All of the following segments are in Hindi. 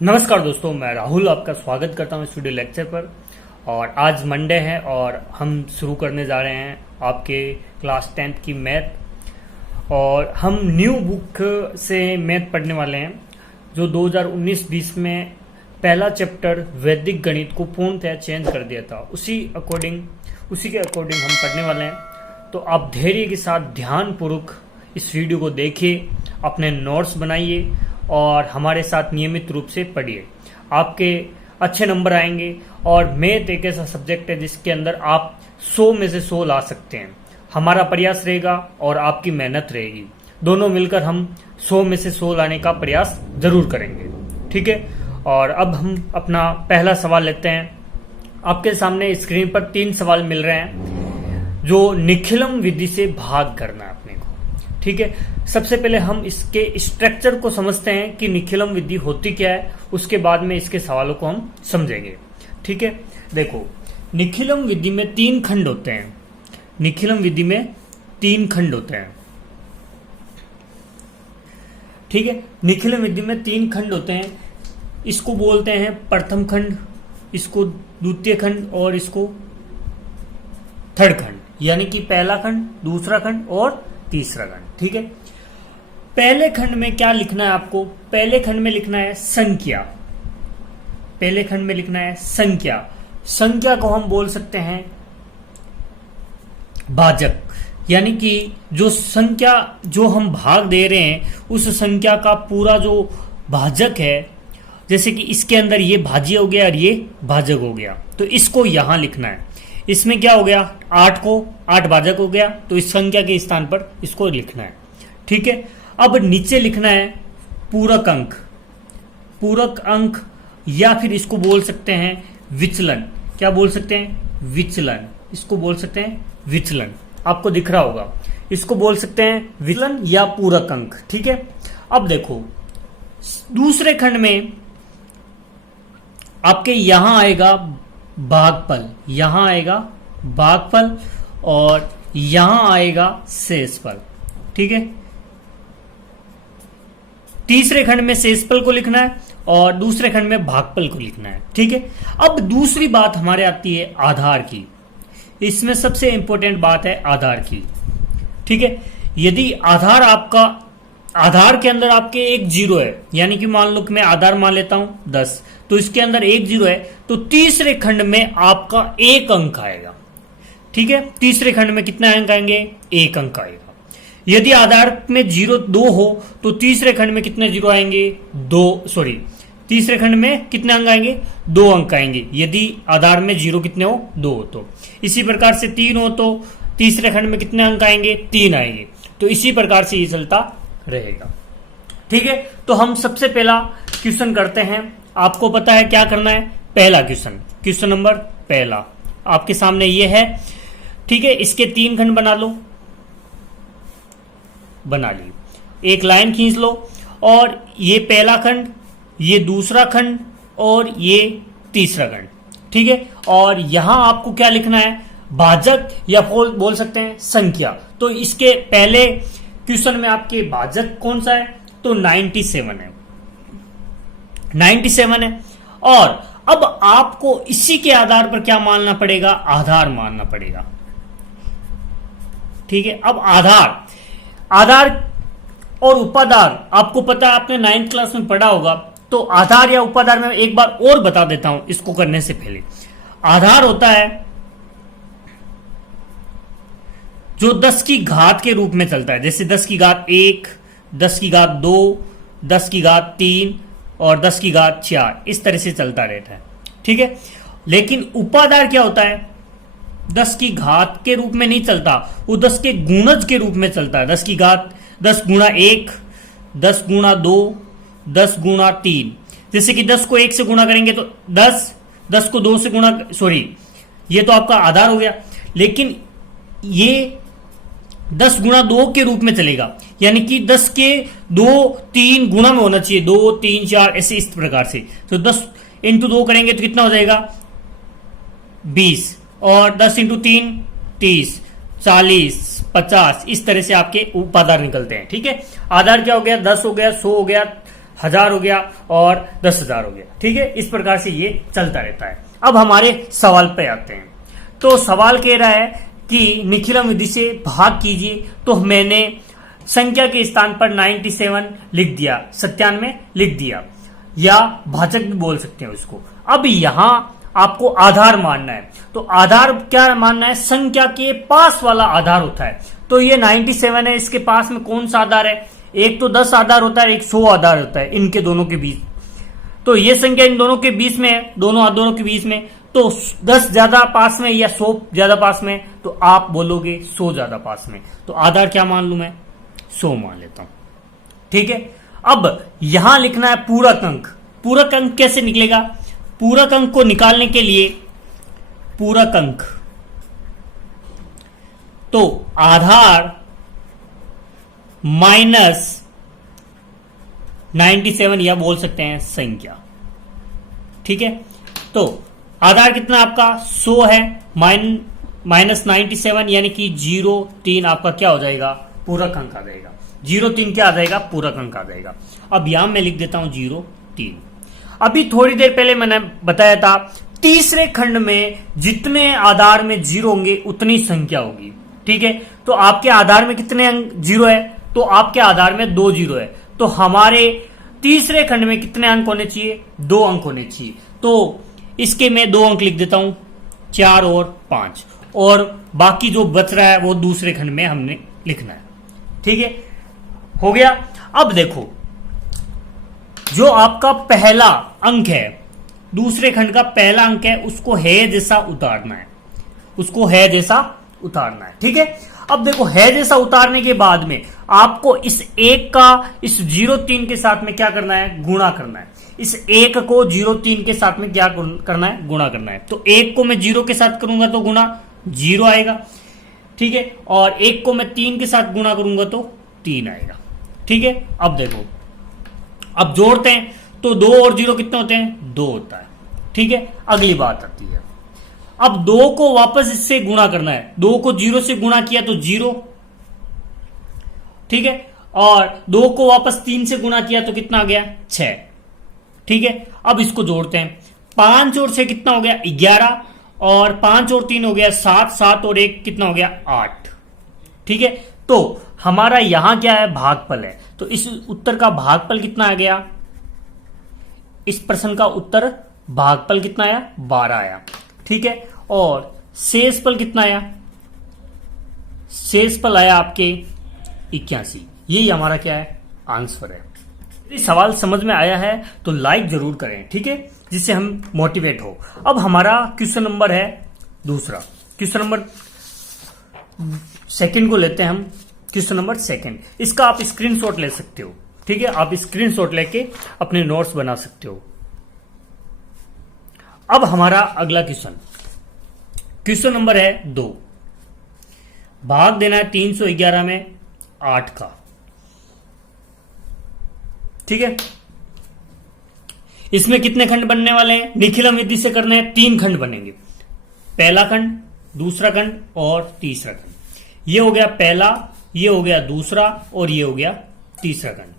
नमस्कार दोस्तों, मैं राहुल आपका स्वागत करता हूं स्टूडियो लेक्चर पर। और आज मंडे है और हम शुरू करने जा रहे हैं आपके क्लास 10th की मैथ। और हम न्यू बुक से मैथ पढ़ने वाले हैं जो 2019-20 में पहला चैप्टर वैदिक गणित को पूर्णतः चेंज कर दिया था। उसी के अकॉर्डिंग हम पढ़ने वाले हैं। तो आप धैर्य के साथ ध्यानपूर्वक इस वीडियो को देखिए, अपने नोट्स बनाइए और हमारे साथ नियमित रूप से पढ़िए। आपके अच्छे नंबर आएंगे। और मैथ एक ऐसा सब्जेक्ट है जिसके अंदर आप 100 में से 100 ला सकते हैं। हमारा प्रयास रहेगा और आपकी मेहनत रहेगी, दोनों मिलकर हम 100 में से 100 लाने का प्रयास जरूर करेंगे। ठीक है। और अब हम अपना पहला सवाल लेते हैं। आपके सामने स्क्रीन पर 3 सवाल मिल रहे हैं जो निखिलम विधि से भाग करना है अपने को। ठीक है। सबसे पहले हम इसके स्ट्रक्चर को समझते हैं कि निखिलम विधि होती क्या है, उसके बाद में इसके सवालों को हम समझेंगे। ठीक है। देखो, निखिलम विधि में 3 खंड होते हैं। निखिलम विधि में 3 खंड होते हैं। ठीक है। निखिलम विधि में 3 खंड होते हैं। इसको बोलते हैं प्रथम खंड, इसको द्वितीय खंड और इसको थर्ड खंड, यानी कि पहला खंड, दूसरा खंड और तीसरा खंड। ठीक है। पहले खंड में क्या लिखना है आपको? पहले खंड में लिखना है संख्या। पहले खंड में लिखना है संख्या। संख्या को हम बोल सकते हैं भाजक, यानी कि जो संख्या जो हम भाग दे रहे हैं उस संख्या का पूरा जो भाजक है, जैसे कि इसके अंदर ये भाज्य हो गया और ये भाजक हो गया, तो इसको यहां लिखना है। इसमें क्या हो गया? 8 भाजक हो गया, तो इस संख्या के स्थान पर इसको लिखना है। ठीक है। अब नीचे लिखना है पूरक अंक। पूरक अंक, या फिर इसको बोल सकते हैं विचलन। क्या बोल सकते हैं? विचलन। इसको बोल सकते हैं विचलन। आपको दिख रहा होगा। इसको बोल सकते हैं विचलन या पूरक अंक। ठीक है। अब देखो, दूसरे खंड में आपके यहां आएगा भागफल, यहां आएगा भागफल और यहां आएगा शेषफल। ठीक है। तीसरे खंड में शेषफल को लिखना है और दूसरे खंड में भागफल को लिखना है। ठीक है। अब दूसरी बात हमारे आती है आधार की। इसमें सबसे इंपॉर्टेंट बात है आधार की। ठीक है। यदि आधार आपका, आधार के अंदर आपके एक 0 है, यानी कि मान लो कि मैं आधार मान लेता हूं 10, तो इसके अंदर एक 0 है, तो तीसरे खंड में आपका 1 अंक आएगा। ठीक है। तीसरे खंड में कितने अंक आएंगे? 1 अंक आएगा। यदि आधार में 2 हो तो तीसरे खंड में कितने 0 आएंगे? तीसरे खंड में कितने अंक आएंगे? 2 अंक आएंगे। यदि आधार में 0 कितने हो? 2 हो तो। इसी प्रकार से 3 हो तो तीसरे खंड में कितने अंक आएंगे? 3 आएंगे। तो इसी प्रकार से ये चलता रहेगा। ठीक है। तो हम सबसे पहला क्वेश्चन करते हैं। आपको पता है क्या करना है? पहला क्वेश्चन नंबर पहला आपके सामने ये है। ठीक है। इसके 3 खंड बना लो। बना ली। एक लाइन खींच लो और ये पहला खंड, ये दूसरा खंड और ये तीसरा खंड। ठीक है। और यहां आपको क्या लिखना है? भाजक या बोल सकते हैं संख्या। तो इसके पहले क्वेश्चन में आपके भाजक कौन सा है? तो 97 है। 97 है। और अब आपको इसी के आधार पर क्या मानना पड़ेगा? आधार मानना पड़ेगा। ठीक है। अब आधार और उपाधार आपको पता है, आपने 9th क्लास में पढ़ा होगा। तो आधार या उपाधार में एक बार और बता देता हूं इसको करने से पहले। आधार होता है जो 10 की घात के रूप में चलता है, जैसे 10 की घात 1, 10 की घात 2, 10 की घात 3 और 10 की घात 4, इस तरह से चलता रहता है। ठीक है। लेकिन उपाधार क्या होता है? 10 की घात के रूप में नहीं चलता, वो 10 के गुणज के रूप में चलता है। 10 की घात 10 गुणा 1, 10 गुणा 2, 10 गुणा 3। जैसे कि 10 को 1 से गुणा करेंगे तो 10 को 2 से गुणा, ये तो आपका आधार हो गया। लेकिन ये 10 गुणा 2 के रूप में चलेगा, यानी कि 10 के 2-3 गुणा में होना चाहिए। 2, 3, 4 ऐसे इस प्रकार से। तो 10 × 2 करेंगे तो कितना हो जाएगा? 20। और 10 × 3 30, 40, 50, इस तरह से आपके उपाधार निकलते हैं। ठीक है। आधार क्या हो गया? 10 हो गया, 100 हो गया, 1000 हो गया और 10,000 हो गया। ठीक है, इस प्रकार से ये चलता रहता है। अब हमारे सवाल पे आते हैं। तो सवाल कह रहा है कि निखिलम विधि से भाग कीजिए, तो मैंने संख्या के स्थान पर 97 लिख दिया, 97 लिख दिया, या भाजक भी बोल सकते हैं उसको। अब यहां आपको आधार मानना है, तो आधार क्या मानना है? संख्या के पास वाला आधार होता है। तो ये 97 है, इसके पास में कौन सा आधार है? एक तो 10 आधार होता है, एक 100 आधार होता है इनके दोनों के बीच। तो ये संख्या इन दोनों के बीच में है, दोनों के बीच में। तो 10 ज्यादा पास में या 100 ज्यादा पास में, तो आप बोलोगे 100 ज्यादा पास में। तो आधार क्या मान लू मैं? 100 मान लेता हूं। ठीक है, अब यहां लिखना है पूरक अंक। पूरक अंक कैसे निकलेगा? पूरक अंक को निकालने के लिए पूरक अंक, तो आधार माइनस 97 या बोल सकते हैं संख्या। ठीक है, तो आधार कितना आपका 100 है, माइनस 97 यानी कि 03 आपका क्या हो जाएगा? पूरक अंक आ जाएगा। 03 क्या आ जाएगा? पूरक अंक आ जाएगा। अब यहां मैं लिख देता हूं 03। अभी थोड़ी देर पहले मैंने बताया था तीसरे खंड में जितने आधार में 0 होंगे उतनी संख्या होगी। ठीक है, तो आपके आधार में कितने अंक 0 है? तो आपके आधार में 2 0 है। तो हमारे तीसरे खंड में कितने अंक होने चाहिए? 2 अंक होने चाहिए। तो इसके मैं 2 अंक लिख देता हूं, 4 और 5, और बाकी जो बच रहा है वो दूसरे खंड में हमने लिखना है। ठीक है, हो गया। अब देखो, जो आपका पहला अंक है, दूसरे खंड का पहला अंक है, उसको है जैसा उतारना है, उसको है जैसा उतारना है। ठीक है, अब देखो, है जैसा उतारने के बाद में आपको इस 1 का इस 03 के साथ में क्या करना है? गुणा करना है। इस 1 को 03 के साथ में क्या करना है? गुणा करना है। तो 1 को मैं 0 के साथ करूंगा तो गुणा 0 आएगा। ठीक है, और 1 को मैं 3 के साथ गुणा करूंगा तो 3 आएगा। ठीक है, अब देखो, अब जोड़ते हैं तो 2 और 0 कितने होते हैं? 2 होता है। ठीक है, अगली बात आती है, अब 2 को वापस इससे गुणा करना है। 2 को 0 से गुणा किया तो 0। ठीक है, और 2 को वापस 3 से गुणा किया तो कितना आ गया? 6। ठीक है, अब इसको जोड़ते हैं। 5 और 6 कितना हो गया? 11, और 5 और 3 हो गया 7, 7 और 1 कितना हो गया? 8। ठीक है, तो हमारा यहां क्या है? भागफल है। तो इस उत्तर का भागफल कितना आ गया? इस प्रश्न का उत्तर भागफल कितना आया? 12 आया। ठीक है, और शेषफल कितना आया? शेषफल आया आपके 81। यही हमारा क्या है? आंसर है। यदि सवाल समझ में आया है तो लाइक जरूर करें। ठीक है, जिससे हम मोटिवेट हो। अब हमारा क्वेश्चन नंबर है दूसरा। क्वेश्चन नंबर सेकंड को लेते हैं हम। क्वेश्चन नंबर सेकंड, इसका आप स्क्रीनशॉट ले सकते हो। ठीक है, आप स्क्रीनशॉट लेके अपने नोट्स बना सकते हो। अब हमारा अगला क्वेश्चन, क्वेश्चन नंबर है 2। भाग देना है 311 में 8 का। ठीक है, इसमें कितने खंड बनने वाले हैं? निखिलम विधि से करने हैं, 3 खंड बनेंगे। पहला खंड, दूसरा खंड और तीसरा खंड। ये हो गया पहला, ये हो गया दूसरा, और ये हो गया तीसरा खंड।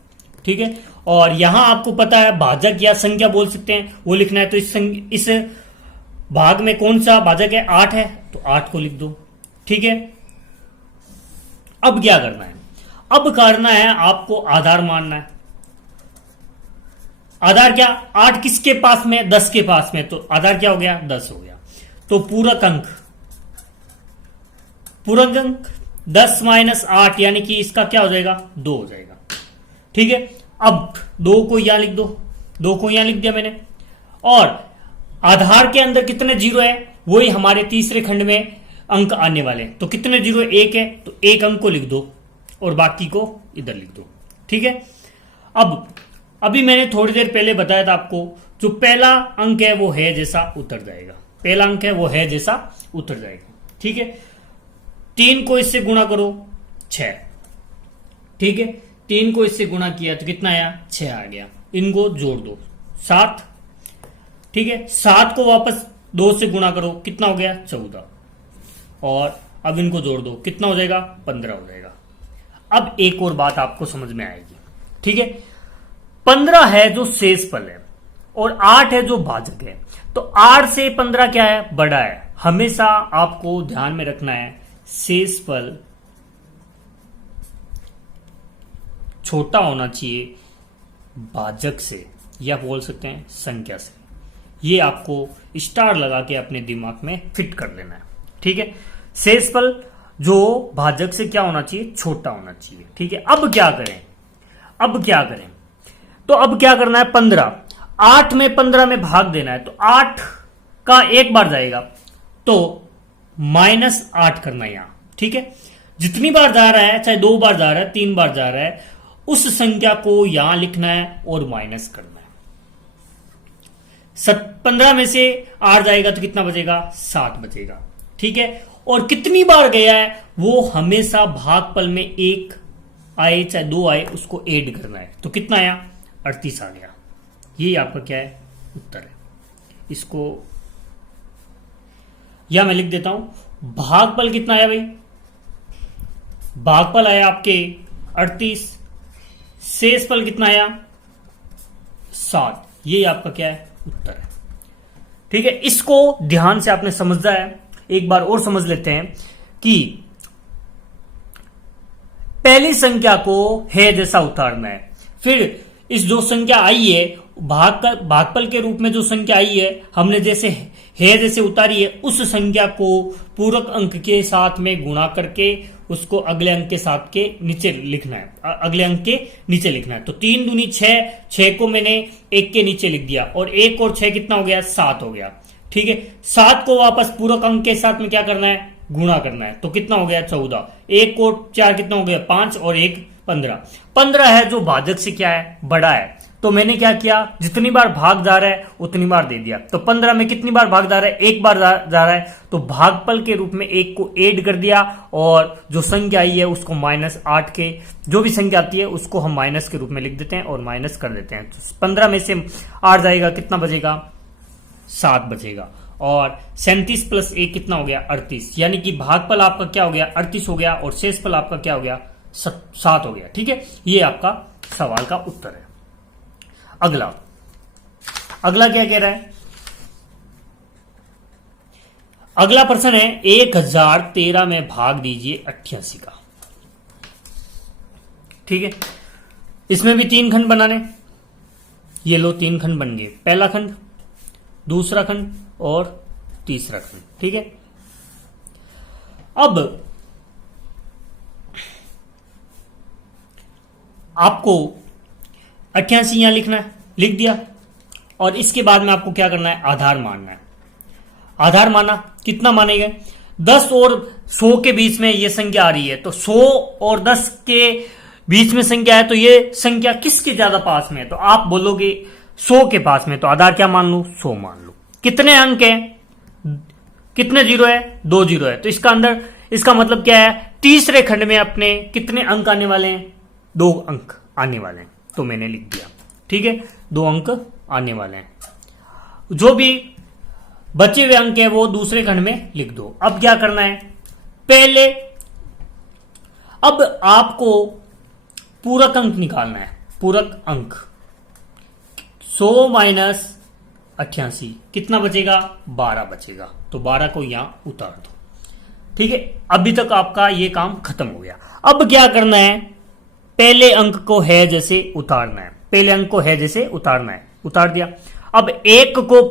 ठीक है, और यहां आपको पता है भाजक या संख्या बोल सकते हैं, वो लिखना है। तो इस भाग में कौन सा भाजक है? 8 है, तो 8 को लिख दो। ठीक है, अब क्या करना है? अब करना है आपको आधार मानना है। आधार क्या? 8 किसके पास में? 10 के पास में। तो आधार क्या हो गया? 10 हो गया। तो पूरक अंक 10 माइनस 8 यानी कि इसका क्या हो जाएगा? 2 हो जाएगा। ठीक है, अब 2 को यहां लिख दो। 2 को यहां लिख दिया मैंने। और आधार के अंदर कितने 0 है? वही हमारे तीसरे खंड में अंक आने वाले। तो कितने 0? 1 है, तो 1 अंक को लिख दो और बाकी को इधर लिख दो। ठीक है, अब अभी मैंने थोड़ी देर पहले बताया था आपको, जो पहला अंक है वो है जैसा उतर जाएगा। पहला अंक है वो है जैसा उतर जाएगा। ठीक है, 3 को इससे गुणा करो 6। ठीक है, 3 को इससे गुणा किया तो कितना आया? 6 आ गया। इनको जोड़ दो 7। ठीक है, 7 को वापस 2 से गुणा करो, कितना हो गया? 14। और अब इनको जोड़ दो, कितना हो जाएगा? 15 हो जाएगा। अब एक और बात आपको समझ में आएगी। ठीक है, 15 है जो शेषफल है और 8 है जो भाजक है। तो 8 से 15 क्या है, बड़ा है। हमेशा आपको ध्यान में रखना है शेषफल छोटा होना चाहिए भाजक से, या बोल सकते हैं संख्या से। ये आपको स्टार लगा के अपने दिमाग में फिट कर लेना है, ठीक है। शेषफल जो भाजक से क्या होना चाहिए, छोटा होना चाहिए, ठीक है। अब क्या करें, तो अब क्या करना है, 15, 8 में 15 में भाग देना है। तो 8 का एक बार जाएगा तो -8 करना है यहां, ठीक है। जितनी बार जा रहा है, चाहे 2 बार जा रहा है, 3 बार जा रहा है, उस संख्या को यहां लिखना है और माइनस करना है। 15 में से 8 जाएगा तो कितना बचेगा, 7 बचेगा, ठीक है। और कितनी बार गया है वो हमेशा भागफल में 1 आए चाहे 2 आए उसको ऐड करना है। तो कितना आया, 38 आ गया। ये आपका क्या है, उत्तर है। इसको या मैं लिख देता हूं, भागफल कितना आया भाई, भागफल आया आपके 38, शेषफल कितना आया 7। ये आपका क्या है, उत्तर है, ठीक है। इसको ध्यान से आपने समझा है। एक बार और समझ लेते हैं कि पहली संख्या को है जैसा उतारना है। फिर इस जो संख्या आई है भागफल के रूप में, जो संख्या आई है हमने जैसे है जैसे उतारी है, उस संख्या को पूरक अंक के साथ में गुणा करके उसको अगले अंक के साथ के नीचे लिखना है, अगले अंक के नीचे लिखना है। तो 3 दूनी 6, 6 को मैंने 1 के नीचे लिख दिया और 1 और 6 कितना हो गया, 7 हो गया, ठीक है। 7 को वापस पूरक अंक के साथ में क्या करना है, गुणा करना है। तो कितना हो गया, 14। 1 और 4 कितना हो गया, 5 और 1 15। 15 है जो भाजक से क्या है, बड़ा है। तो मैंने क्या किया, जितनी बार भाग जा रहा है उतनी बार दे दिया। तो 15 में कितनी बार भाग जा रहा है, 1 बार जा रहा है, तो भागफल के रूप में 1 को ऐड कर दिया और जो संख्या आई है उसको -8 के, जो भी संख्या आती है उसको हम माइनस के रूप में लिख देते हैं और माइनस कर देते हैं। तो 15 में से 8 जाएगा, कितना बचेगा, 7 बचेगा। और 37 + 1 कितना हो गया, 38। यानी कि भागफल आपका क्या हो गया, 38 हो गया और शेषफल आपका क्या हो गया, 7 हो गया, ठीक है। ये आपका सवाल का उत्तर है। अगला क्या कह रहा है, अगला प्रश्न है 1013 में भाग दीजिए 88 का, ठीक है। इसमें भी 3 खंड बनाने, ये लो 3 खंड बन गए, पहला खंड, दूसरा खंड और तीसरा खंड, ठीक है। अब आपको 88 यहां लिखना है, लिख दिया। और इसके बाद में आपको क्या करना है, आधार मानना है। आधार माना, कितना मानेंगे, 10 और 100 के बीच में ये संख्या आ रही है। तो 100 और 10 के बीच में संख्या है, तो ये संख्या किसके ज्यादा पास में है, तो आप बोलोगे 100 के पास में। तो आधार क्या मान लू, 100 मान लो। कितने अंक है, कितने जीरो है, 2 जीरो है। तो इसका मतलब क्या है, तीसरे खंड में अपने कितने अंक आने वाले हैं, 2 अंक आने वाले हैं। तो मैंने लिख दिया, ठीक है, 2 अंक आने वाले हैं। जो भी बचे हुए अंक है वो दूसरे खंड में लिख दो। अब क्या करना है, पहले अब आपको पूरक अंक निकालना है। पूरक अंक 100 - 88 कितना बचेगा, 12 बचेगा। तो 12 को यहां उतार दो, ठीक है। अभी तक आपका ये काम खत्म हो गया। अब क्या करना है, पहले अंक को है जैसे उतारना है। पहले अंक को है जैसे उतारना है, उतार दिया। अब 1 को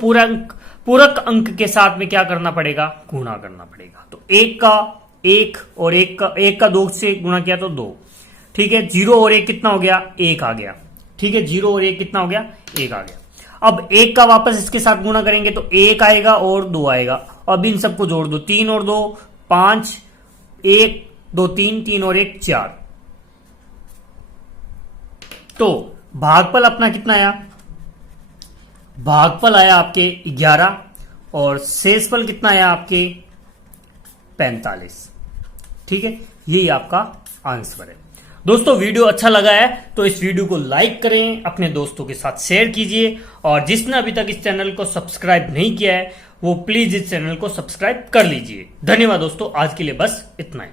पूरक अंक के साथ में क्या करना पड़ेगा, गुणा करना पड़ेगा। तो 1 का 1 और 1 का 2 से गुणा किया तो 2, ठीक है। 0 और 1 कितना हो गया, 1 आ गया, ठीक है। 0 और 1 कितना हो गया, 1 आ गया। अब 1 का वापस इसके साथ गुणा करेंगे तो 1 आएगा और 2 आएगा। अब इन सबको जोड़ दो, 3 और 2 5, 1 2 3, 3 और 1 4। तो भागफल अपना कितना आया, भागफल आया आपके 11 और शेषफल कितना आया आपके 45, ठीक है। यही आपका आंसर है। दोस्तों वीडियो अच्छा लगा है तो इस वीडियो को लाइक करें, अपने दोस्तों के साथ शेयर कीजिए और जिसने अभी तक इस चैनल को सब्सक्राइब नहीं किया है वो प्लीज इस चैनल को सब्सक्राइब कर लीजिए। धन्यवाद दोस्तों, आज के लिए बस इतना ही।